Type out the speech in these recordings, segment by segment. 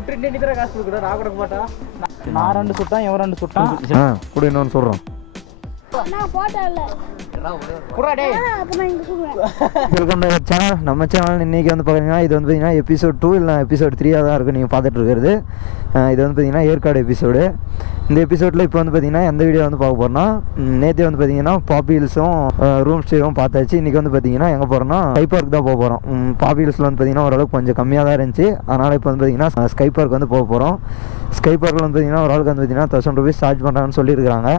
காசு கொடுக்குறேன், நான் கொடுக்க மாட்டேன். நான் 2 சுட்டான், இவன் 2 சுட்டான். கூட இன்னொன்று சொல்கிறோம். நம்ம சேனல் இன்னைக்கு வந்து பார்த்தீங்கன்னா இது வந்து பார்த்தீங்கன்னா எபிசோட் 2 இல்லை எபிசோட் 3 தான் இருக்கும் நீங்கள் பார்த்துட்டு இருக்கிறது. இது வந்து பார்த்தீங்கன்னா ஏற்காடு எபிசோடு. இந்த எபிசோடில் இப்போ வந்து பார்த்தீங்கன்னா எந்த வீடியோ வந்து பார்க்க போகிறோம்னா, நேற்று வந்து பார்த்தீங்கன்னா பாப்பி ஹில்ஸும் ரூம் ஸ்டேவும் பார்த்தாச்சு. இன்றைக்கி வந்து பார்த்தீங்கன்னா எங்கே போகிறோம்னா ஸ்கை பார்க் தான் போக போகிறோம். பாப்பி ஹில்ஸில் வந்து பார்த்தீங்கன்னா ஓரளவுக்கு கொஞ்சம் கம்மியாக தான் இருந்துச்சு. அதனால் இப்போ வந்து பார்த்தீங்கன்னா ஸ்கை பார்க் வந்து போக போகிறோம். ஸ்கை பார்க்கில் வந்து பார்த்தீங்கன்னா ஒரு ஆளுக்கு வந்து பார்த்தீங்கன்னா 1000 rupees சார்ஜ் பண்ணுறாங்கன்னு சொல்லியிருக்காங்க.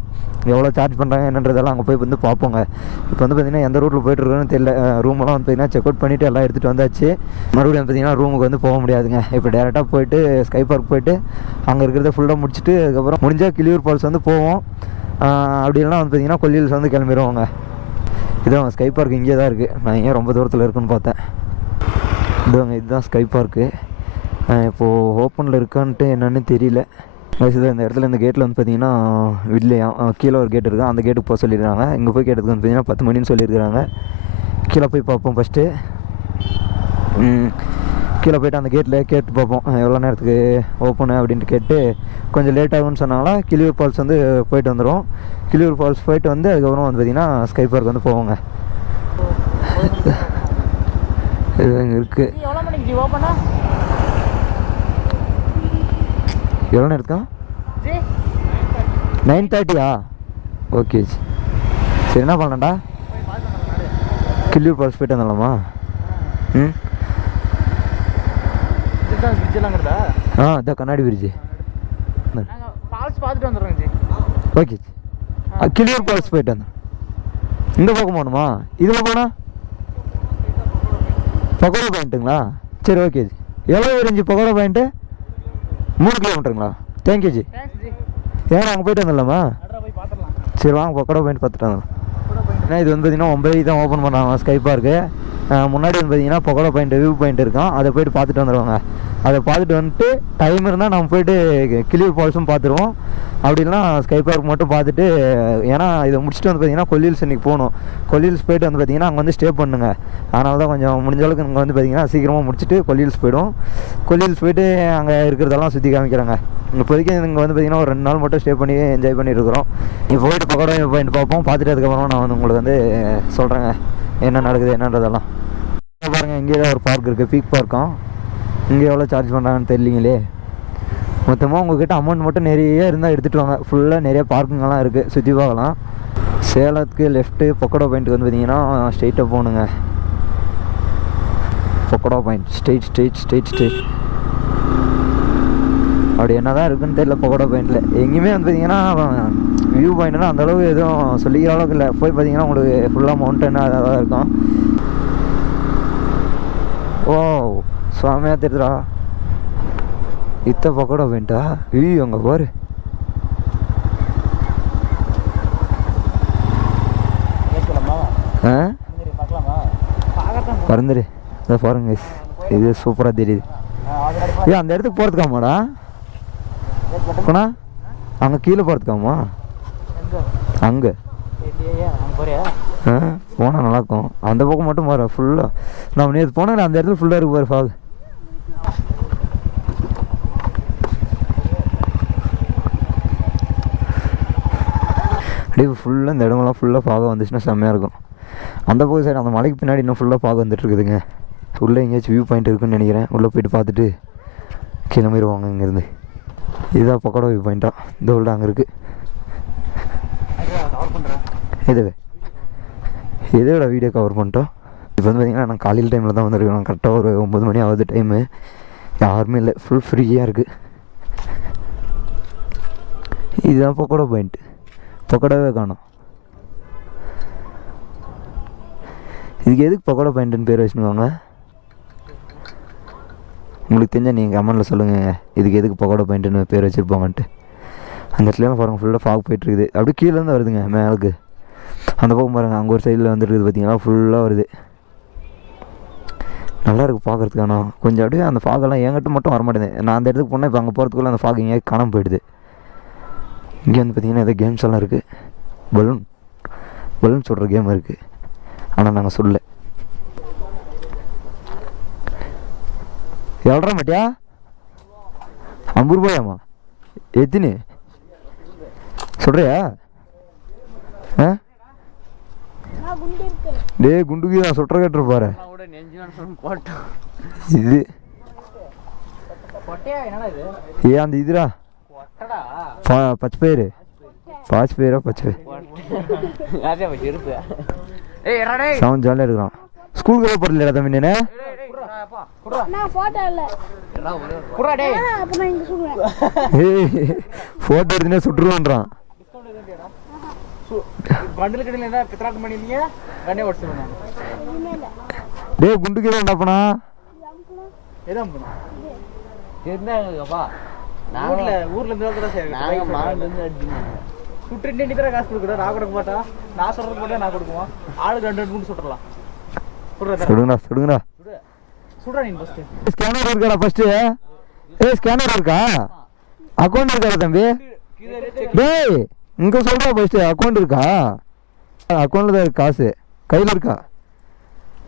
எவ்வளோ சார்ஜ் பண்ணுறாங்க என்னன்றதெல்லாம் அங்கே போய் வந்து பார்ப்போங்க. இப்போ வந்து பார்த்தீங்கன்னா எந்த ரூட்டில் போய்ட்டுருக்குன்னு தெரியல. ரூமெல்லாம் வந்து பார்த்தீங்கன்னா செக் அவுட் பண்ணிவிட்டு எல்லாம் எடுத்துகிட்டு வந்தாச்சு. மறுபடியும் வந்து பார்த்தீங்கன்னா ரூமுக்கு வந்து போக முடியாதுங்க. இப்போ டேரெக்டாக போய்ட்டு ஸ்கை பார்க் போய்ட்டு அங்கே இருக்கிறத ஃபுல்லாக முடிச்சுட்டு அதுக்கப்புறம் முடிஞ்சால் கிளியூர் ஃபால்ஸ் வந்து போவோம். அப்படி இல்லைனா வந்து பார்த்தீங்கன்னா கொல்லி ஹில்ஸ் வந்து கிளம்பிடுவோங்க. இதுதான் ஸ்கை பார்க் இங்கே தான் இருக்குது. நான் ஏன் ரொம்ப தூரத்தில் இருக்குன்னு பார்த்தேன். இதுதான் ஸ்கை பார்க்கு. இப்போது ஓப்பனில் இருக்கான்ட்டு என்னென்னு தெரியல. வயசுதான் இந்த இடத்துல இந்த கேட்டில் வந்து பார்த்தீங்கன்னா இல்லையா, கீழே ஒரு கேட் இருக்குது, அந்த கேட்டுக்கு போக சொல்லியிருக்காங்க. இங்கே போய் கேட்டதுக்கு வந்து பார்த்தீங்கன்னா 10 மணின்னு சொல்லியிருக்கிறாங்க. கீழே போய் பார்ப்போம் ஃபஸ்ட்டு. கீழே போய்ட்டு அந்த கேட்டில் கேட்டு பார்ப்போம் எவ்வளோ நேரத்துக்கு ஓப்பனு அப்படின்ட்டு கேட்டு. கொஞ்சம் லேட் ஆகும்னு சொன்னாங்களா கிளியூர் ஃபால்ஸ் வந்து போயிட்டு வந்துடும். கிளியூர் ஃபால்ஸ் போயிட்டு வந்து அதுக்கப்புறம் வந்து பார்த்திங்கன்னா ஸ்கை பார்க் வந்து போவோங்க. இது இங்கே இருக்குது. எவ்வளோ நேரத்துக்கா? 9:30 ஓகே. சரி என்ன பண்ணலாம்டா? கிளியூர் ஃபால்ஸ் போயிட்டு வந்துடலாமா? இதான் கண்ணாடி பிரிட்ஜு. ஓகே. கிளியூர் ஃபால்ஸ் போயிட்டு வந்தேன். இந்த பக்கம் போகணுமா? இதில் போனால் பகோடா பாயிண்ட்டுங்களா? சரி ஓகே ஜி. எவ்வளோ இருந்துச்சு பகோடா பாயிண்ட்டு? 3 கிலோமீட்டருங்களா? தேங்க்யூ ஜி. ஏன்னா அங்கே போய்ட்டு வந்துடலாமா? சரி வாங்க பக்கோடா பாயிண்ட் பார்த்துட்டு வந்துடலாம். ஏன்னா இது வந்து பார்த்தீங்கன்னா 9 தான் ஓப்பன் பண்ணாங்க ஸ்கை பார்க்கு. முன்னாடி வந்து பார்த்தீங்கன்னா பகோடா பாயிண்ட் வியூ பாயிண்ட் இருக்கும். அதை போய்ட்டு பார்த்துட்டு வந்துடுவாங்க. அதை பார்த்துட்டு வந்துட்டு டைம் இருந்தால் நம்ம போய்ட்டு கிளியூர் ஃபால்ஸும் பார்த்துருவோம். அப்படி இல்லைனா ஸ்கை பார்க் மட்டும் பார்த்துட்டு, ஏன்னா இதை முடிச்சுட்டு வந்து பார்த்தீங்கன்னா கொல்லி ஹில்ஸ் இன்றைக்கி போகணும். கொல்லி ஹில்ஸ் போய்ட்டு வந்து பார்த்தீங்கன்னா அங்கே வந்து ஸ்டே பண்ணுங்க. அதனால தான் கொஞ்சம் முடிஞ்ச அளவுக்கு இங்கே வந்து பார்த்தீங்கன்னா சீக்கிரமாக முடிச்சுட்டு கொல்லி ஹில்ஸ் போய்டும். கொல்லி ஹில்ஸ் போய்ட்டு அங்கே இருக்கிறதெல்லாம் சுற்றி காமிக்கிறாங்க. இப்போதைக்கு இங்கே வந்து பார்த்தீங்கன்னா ஒரு 2 நாள் மட்டும் ஸ்டே பண்ணி என்ஜாய் பண்ணியிருக்கிறோம். இப்போ போய்ட்டு பக்கோடா பாயிண்ட் பார்ப்போம். பார்த்துட்டு அதுக்கப்புறம் நான் வந்து உங்களுக்கு வந்து சொல்கிறேங்க என்ன நடக்குது என்னன்றதெல்லாம். பாருங்கள் இங்கே தான் ஒரு பார்க் இருக்குது, பீக் பார்க்கும். இங்கே எவ்வளோ சார்ஜ் பண்ணுறாங்கன்னு தெரியலிங்களே. மொத்தமாக உங்கள்கிட்ட அமௌண்ட் மட்டும் நிறைய இருந்தால் எடுத்துகிட்டு வாங்க. ஃபுல்லாக நிறைய பார்க்குங்கெல்லாம் இருக்குது, சுற்றி பார்க்கலாம். சேலத்துக்கு லெஃப்ட்டு பக்கோடா பாயிண்ட்டுக்கு வந்து பார்த்தீங்கன்னா ஸ்ட்ரெயிட்டாக போகணுங்க. பக்கோடா பாயிண்ட் ஸ்ட்ரெயிட் அப்படி என்ன தான் இருக்குன்னு தெரியல. பக்கோடா பாயிண்டில் எங்கேயுமே வந்து பார்த்தீங்கன்னா வியூ பாயிண்ட்னா அந்தளவு எதுவும் சொல்லிக்கிற அளவுக்கு இல்லை. போய் பார்த்தீங்கன்னா உங்களுக்கு ஃபுல்லாக மவுண்டன் அதாக தான் இருக்கும். ஓ சுவாமியாக தெரியுதுடா. பக்கோடா பாயிண்டா? அங்கே பாரு. பறந்துரு இதை பாருங்க. இது சூப்பராக தெரியுது. அந்த இடத்துக்கு போகிறதுக்காமாடா? போனா அங்கே கீழே போகிறதுக்காமா? அங்கே போனால் நல்லாயிருக்கும். அந்த பக்கம் மட்டும் பாரு ஃபுல்லாக. நம்ம நேற்று போனால் அந்த இடத்துல ஃபுல்லாக இருக்கு பாரு ஃபாக். அப்படியே ஃபுல்லாக இந்த இடமெல்லாம் ஃபுல்லாக ஃபாக வந்துச்சுன்னா செம்மையாக இருக்கும். அந்த பக்கம் சைடு அந்த மலைக்கு பின்னாடி இன்னும் ஃபுல்லாக ஃபாக் வந்துட்டுருக்குதுங்க. உள்ளே எங்கேயாச்சும் வியூ பாயிண்ட் இருக்குன்னு நினைக்கிறேன். உள்ளே போய்ட்டு பார்த்துட்டு கிளம்பிடுவாங்க இங்கேருந்து. இதுதான் பக்கோடா வியூ பாயிண்ட்டா? இந்த உள்ள அங்கே இருக்குது. இதோட வீடியோ கவர் பண்ணிட்டோம். இப்போ வந்து பார்த்திங்கன்னா நான் காலையில் டைமில் தான் வந்துருக்கேன். கரெக்டாக ஒரு 9 மணி ஆகுது டைமு. யாருமே இல்லை, ஃபுல் ஃப்ரீயாக இருக்குது. இதுதான் பக்கோடா பாயிண்ட்டு. பக்கோடாவே காணும். இதுக்கு எதுக்கு பக்கோடா பாயிண்ட்டுன்னு பேர் வச்சுருவாங்க? உங்களுக்கு தெரிஞ்சால் நீங்கள் கமெண்டில் சொல்லுங்கள் இதுக்கு எதுக்கு பக்கோடா பாயிண்ட்டுன்னு பேர் வச்சுருப்பாங்கன்ட்டு. அந்த இடத்துலலாம் பாருங்கள் ஃபுல்லாக ஃபாக் போயிட்டுருக்குது. அப்படியே கீழேருந்து வருதுங்க மேலுக்கு. அந்த பக்கம் பாருங்கள் அங்கே ஒரு சைடில் வந்துருக்குது பார்த்தீங்களா, ஃபுல்லாக வருது. நல்லாயிருக்கு பார்க்குறதுக்கு. ஆனால் கொஞ்சம் அப்படியே அந்த ஃபாகெல்லாம் என்கிட்ட மட்டும் வரமாட்டேங்குது. நான் அந்த இடத்துக்கு போனால் இப்போ அங்கே போகிறதுக்குள்ளே அந்த ஃபாக் எங்கேயாவது காணாமல் போயிடுது. இங்கே வந்து பார்த்திங்கன்னா ஏதோ கேம்ஸ் எல்லாம் இருக்குது. பலூன் சுடுற கேம் இருக்குது. ஆனால் நாங்கள் சொல்லலை. எவ்வளோ மாட்டியா 50 ரூபாயாம்மா? எத்தினி சொல்கிறியா? ஆ டே குண்டுக்கு நான் சுட்டுற கேட்டுருப்பாரு இது. ஏ அந்த இதுடா பச்சை பயிறு பச்சை சவுண்ட் ஜாலியாக இருக்கிறான். ஸ்கூலுக்கு எதாவது போடலையா தம்பி நீ? ஃபோட்டோ எடுத்துனே சுட்டுருவான்றான். டே குண்டுக்கு தான் என்னப்பா சுட்டு காசு கொடுக்குறேன். நான் கொடுக்க மாட்டா, நான் சொல்றது மட்டும் நான் கொடுக்குவோம். ஆளுக்கு 2 குண்டு சுட்டுறலாம். சுடுங்கடா சுடுங்கடா. சுடுறா நீ ஃபர்ஸ்ட். ஸ்கேனர் இருக்காடா ஃபர்ஸ்ட்? ஸ்கேனர் இருக்கா? அக்கௌண்ட் இருக்காடா தம்பி? டேய் இங்க சொல்றா ஃபர்ஸ்ட் அக்கௌண்ட் இருக்கா? அக்கௌண்ட்ல தான் இருக்கு காசு. கையில இருக்கா?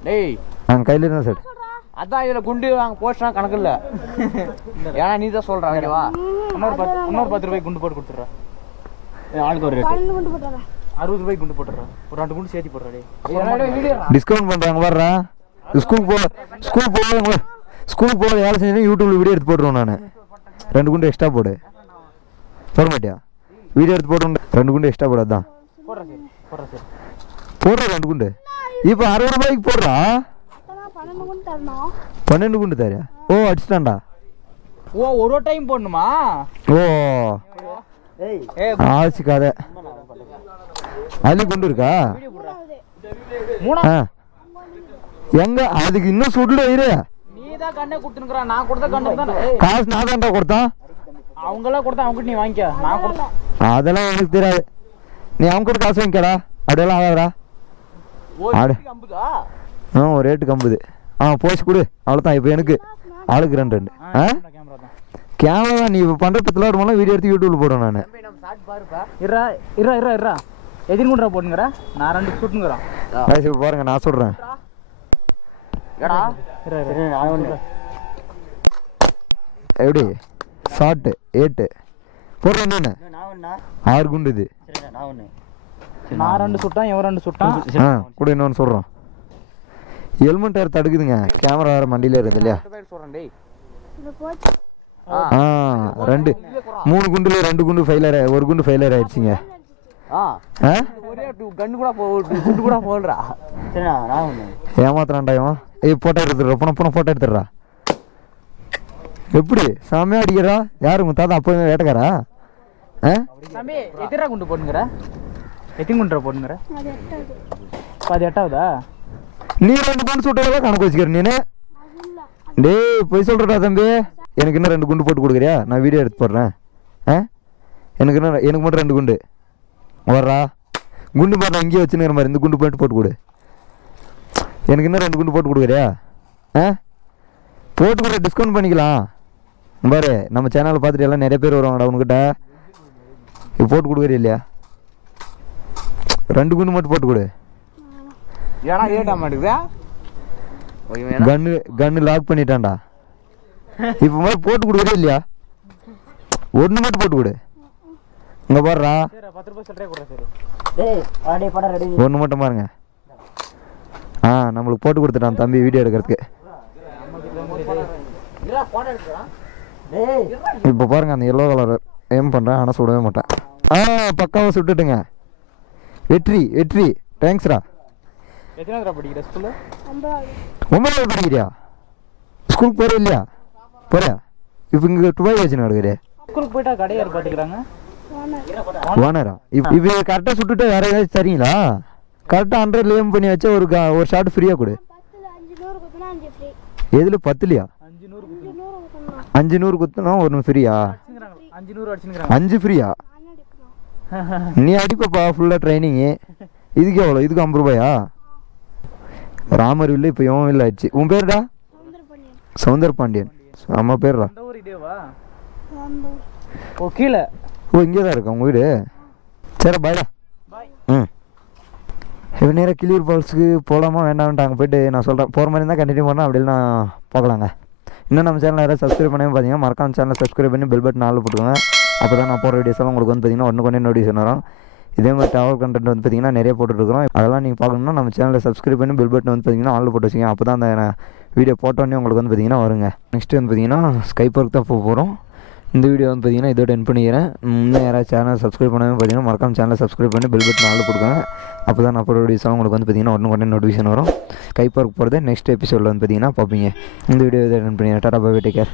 டேய் கையில இருந்தா சார். அதான் இதுல குண்டு வாங்க போஸ்ட்னா கணக்கு இல்ல. ஏன்னா நீ தான் சொல்ற ஓகேவா? இன்னொரு 10 ரூபாய்க்கு குண்டு போட்டு கொடுத்துறா. ஆளுக்கு ஒரு ரேட். 60 ரூபாய்க்கு குண்டு போட்டுறா. ஒரு 2 குண்டு சேர்த்து போடுறா. டேய் டிஸ்கவுண்ட் பண்றாங்க வர்றா. ஸ்கூலுக்கு போக வேலை செஞ்சு யூடியூப்ல வீடியோ எடுத்து போட்டுருவோம். நான் 2 குண்டு எக்ஸ்ட்ரா போட மாட்டியா? வீடியோ எடுத்து போட்டு 2 குண்டு எக்ஸ்ட்ரா போட. அதான் போடுற 2 குண்டு. இப்போ 60 ரூபாய்க்கு போடுறா. 12 குண்டு தரியா? ஓ அடிச்சிட்டான்டா. ஓ ஒரு டைம் போடணுமா? ஓ ஆச்சு கதை. அள்ளி குண்டு இருக்கா? எங்க அதுக்கு இன்னும் சுடல இரு. நீ தான் கண்ணே கொடுத்துனுக்குறா. நான் கொடுத்த கண்ணு தான். காசு நான் தான்டா கொடுத்தான். அவங்களாம் கொடுத்தா அவங்க நீ வாங்கிக்க. நான் கொடுத்தேன். அதெல்லாம் எனக்கு தெரியாது. நீ அவங்க கூட காசு வாங்கிக்கடா. அப்படியெல்லாம் ஆகாதடா. ஆடு ஒரு ரேட்டுக்கு 50. போச்சு கொடு அவ்வளோதான். இப்போ எனக்கு ஆளுக்கு 2 கேமரா நீ இப்போ பண்ணுற 10 ரூபாய் வீடியோ எடுத்து யூடியூப்ல போடுவேன் நான். இரா எதிர் குண்டா போட்டுங்கிறா. நான் 2 சுட்டுங்கிறேன். இப்போ பாருங்க நான் சொல்கிறேன். எப்படி ஷார்ட்டு 8 போடுற என்னென்ன 6 குண்டு இது. நான் 2 சுட்டான், இவன் 2 சுட்டான். கூட இன்னொன்று சொல்கிறோம். ஹெல்மெட் வேறு தடுக்குதுங்க. கேமரா வேறு மண்டியில் இருக்குது இல்லையா? 3 குண்டுல 2 குண்டு ஃபெயிலர், 1 குண்டு ஃபெயிலர் ஆயிடுச்சுங்க. ஏமாத்துறான்டா இவன். போட்டோ எடுத்துடுறா. போட்டோ எடுத்துடுறா. எப்படி செம்மையா அடிக்கிறா? யாரு உங்க தாத்தா அப்போ வேட்டக்காரா? எதிரா குண்டு போட்டுங்கிற? எத்தனை குண்டா போட்டுங்கிற? அது 8ஆவதா? நீ 2 குண்டு சுட்டதெல்லாம் கணக்கு வச்சுக்கிற நீனு. டேய் போய் சொல்றடா தம்பி. எனக்கு இன்னும் 2 குண்டு போட்டு கொடுக்குறியா? நான் வீடியோ எடுத்து போடுறேன். எனக்கு மட்டும் 2 குண்டு வர்றா. குண்டு பார்த்தா அங்கேயே வச்சுங்கிற மாதிரி இந்த குண்டு போட்டு கொடு. எனக்கு இன்னும் 2 குண்டு போட்டு கொடுக்குறியா? போட்டு கூட டிஸ்கவுண்ட் பண்ணிக்கலாம் பாரு. நம்ம சேனலில் பார்த்துட்டு எல்லாம் நிறைய பேர் வருவாங்கடா உனக்கிட்ட. இப்போ போட்டு கொடுக்குறியா இல்லையா? 2 குண்டு மட்டும் போட்டு கொடு. கன்னு லாக் பண்ணிட்டான்டா. இப்போ மாதிரி போட்டு கொடுக்குறே இல்லையா? 1 மட்டும் போட்டு கொடு. இங்கே பாடுறா. 1 மட்டும் பாருங்க. நம்மளுக்கு போட்டு கொடுத்துட்டான் தம்பி வீடியோ எடுக்கிறதுக்கு. இப்போ பாருங்க அந்த எல்லோ கலர் ஏம் பண்ணுறேன். ஆனால் சுடவே மாட்டேன். பக்காவாக சுட்டுட்டுங்க. வெற்றி தேங்க்ஸ்ரா. எத்தனை படிக்கிற ஸ்கூல்ல? 9வது படிக்கிறியா? ஸ்கூலுக்கு போகிற இல்லையா? போறியா? இப்போ இங்கே துபாய் வச்சு நடக்குது. ஸ்கூலுக்கு போயிட்டா கடையார் பார்த்துக்கிறாங்க. ஓனரா? இப்போ கரெக்டாக சுட்டுட்டு வேற ஏதாச்சும் சரிங்களா? கரெக்டாக 100 ஏம் பண்ணி வச்சா ஒரு ஷார்ட் ஃப்ரீயாக கொடு. எதில் 10லையா? 500 குத்துனா 1 ஃப்ரீயா? 5 ஃப்ரீயா? நீ அடிப்பப்பா ஃபுல்லாக ட்ரைனிங்கு. இதுக்கு எவ்வளோ? இதுக்கு 50 ரூபாயா? ராமர் இல்லை இப்போ இவன் இல்லை ஆயிடுச்சு. உன் பேருடா? சவுந்தர் பாண்டியன். அம்மா பேர்டா? கீழே. இங்கே தான் இருக்கா உங்கள் வீடு? சரி பாய்டா. இப்போ நேராக கிளியூர் ஃபால்ஸுக்கு போகலாமா வேண்டாம்ட்டு அங்கே போய்ட்டு நான் சொல்கிறேன். போகிற மாதிரி இருந்தால் கண்டினியூ பண்ணால் அப்படி இல்லைனா பார்க்கலாங்க. இன்னும் நம்ம சேனல் யாராவது சப்ஸ்கிரைப் பண்ணாமல் பார்த்தீங்கன்னா மறக்காம சேனலை சப்ஸ்கிரைப் பண்ணி பெல் பட்டன் ஆள் போட்டுக்கோங்க. அப்போ தான் நான் போகிற வீடியோஸ் எல்லாம் உங்களுக்கு வந்து பார்த்தீங்கன்னா ஒன்று நோட்டிஃபிகேஷன் வரும். இதே மாதிரி ட்ராவல் கண்டென்ட் வந்து பார்த்தீங்கன்னா நிறைய போட்டுருக்கிறோம். அதெல்லாம் நீங்கள் பார்க்கணுன்னா நம்ம சேனலை சப்ஸ்கிரைப் பண்ணி பெல் பட்டன் வந்து பார்த்தீங்கன்னா ஆள் போட்டு வச்சுக்கோங்க. அப்போ தான் அந்த வீடியோ போட்டோன்னே உங்களுக்கு வந்து பார்த்தீங்கன்னா வருங்க. நெக்ஸ்ட்டு வந்து பார்த்தீங்கன்னா ஸ்கை பார்க் தான் போக போகிறோம். இந்த வீடியோ வந்து பார்த்தீங்கன்னா இதோட என் பண்ணிக்கிறேன். இன்னும் யாராவது சேனல் சப்ஸ்கிரைப் பண்ணாமல் பார்த்தீங்கன்னா மறக்காம சேனலை சப்ஸ்கிரைப் பண்ணி பெல் பட்டன் ஆள் கொடுங்க. அப்போ தான் நான் போகிற வீடியோஸ் உங்களுக்கு வந்து பார்த்தீங்கன்னா ஒன்று நோட்டிஃபிகேஷன் வரும். ஸ்கை பார்க் போகிறது நெக்ஸ்ட் எபிசோடில் வந்து பார்த்தீங்கன்னா பார்ப்பீங்க. இந்த வீடியோ இதோட என் பண்ணிக்கிறேன். Tata bye, take care.